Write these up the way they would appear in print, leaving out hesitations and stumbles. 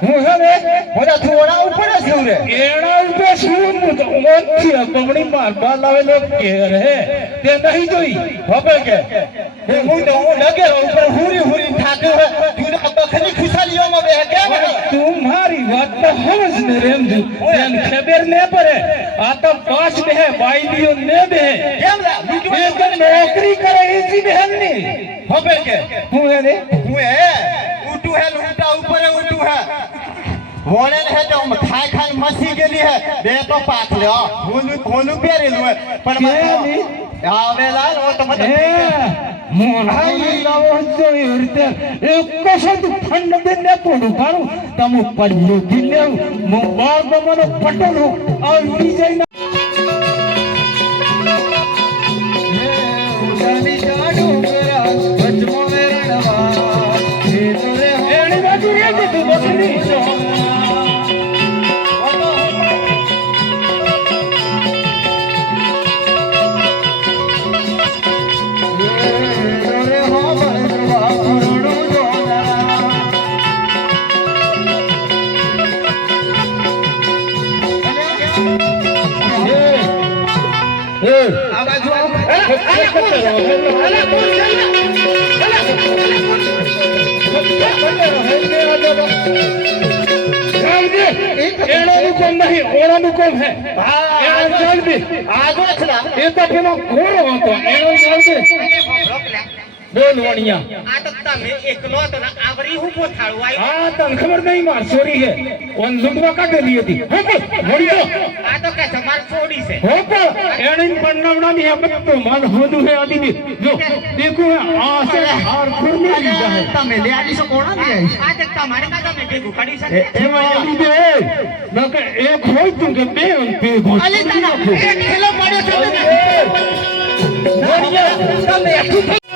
હું હવે મોડા થોડા ઉપર છું રે એડા ઉપર શું તો ઓછી બમણી મારવા લાવેલો કેર હે તે નહીં જોઈ હવે કે હું તો લગે ઉપર હુરી હુરી થાક્યો હે તું બખરી ખુશાલીઓમાં બે કેમ તું મારી વાત તો સમજ ને રેમજુ તેન ખબર ને પડે આ તો પાસ બે બાઈલીઓ ને બે કેમ લા એ નોકરી કરે એજી બહેન ની હવે કે હું હે રે હું હે ઉઠું है लूटा ऊपर है उठू है वोने है तो खाई खाई मसी गेली है बे तो पाक ले भोलू पेरेलू है पण आवेला वो तो मत मोराई लावो जो इरते एक कसद ठंड दिन ने पडू पारू तम पडलो दिले मोबार बमनो पटलो और डीजे ना उजानी जाडू मेरा बचमो मेरणवा तू बसनी नहीं ओड़ा नुकम है जल भी आगो छला ए तो पेलो कोरो होतो एनो जल दे बोल वणिया आ तो तमे एकलो तो ना आवरी हूं पोथाळू आई हां तन खबर नहीं मार छोरी है ओन लुंडवा काटे ली थी हो पर मोड़ी तो आ तो के समार छोड़ी से हो पर एने पन्नवड़ा नहीं अब तो मन होदू है आदि भी जो देखो आ से हार खुरनी लीजा है तमे ले आली सो कोणा ले आई आ तो तुम्हारे का तमे देखो खड़ी से ए वाली दे मैं के एक होई तुम के बे उन पे गो अली तना एक किलो पड़े तमे मोड़िया तमे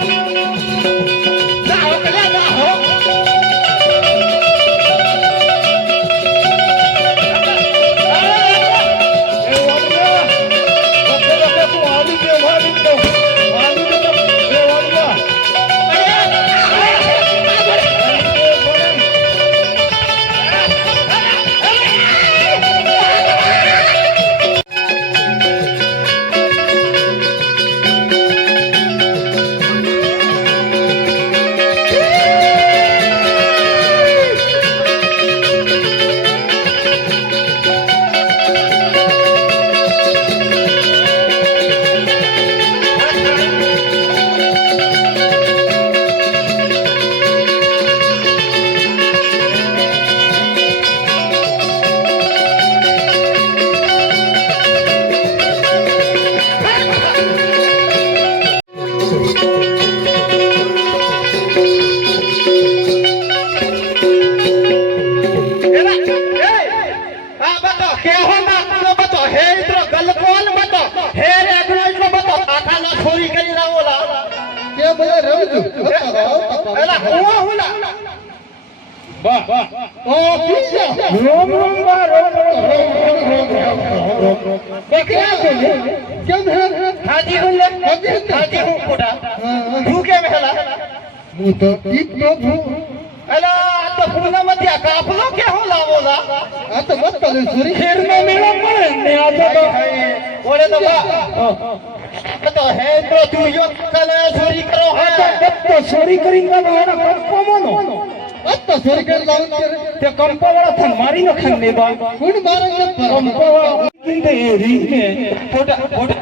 चोरी करेंगे तो चोरी कर ते कंपा वाला थन मारी न खन्ने बा कुण मारेंगे कंपा वाला किंदे री में फोटा फोटा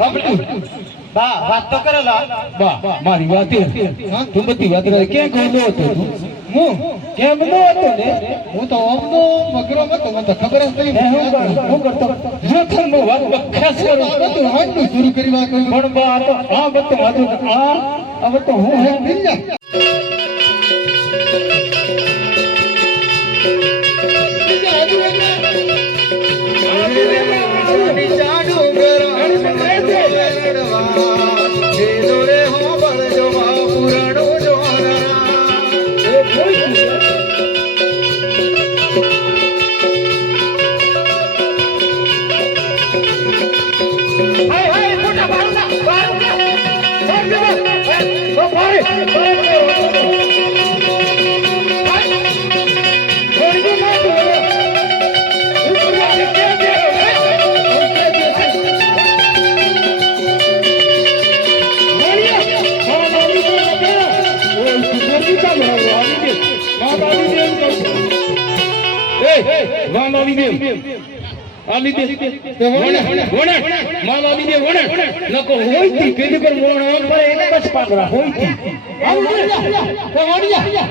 हमलू बा बात तो करला बा मारी बात तुम बती बात करे के कहलो तो मु के बनो तो ने હું તો ઓમનો મગરો મત મને ખબર જ નહીં હું કરતો જો થન નો વાત ખાસ કરો તો હાંડું શરૂ કરી વાત પણ બા તો આ બત આ अब तो हूं है मिल जा Sorry. વામ આવી દે આવી દે વણ માલ આવી દે વણ નકો હોઈતી કેદી પર મોણ પર એને બસ પાકડા હોઈતી આવી દે વણ જા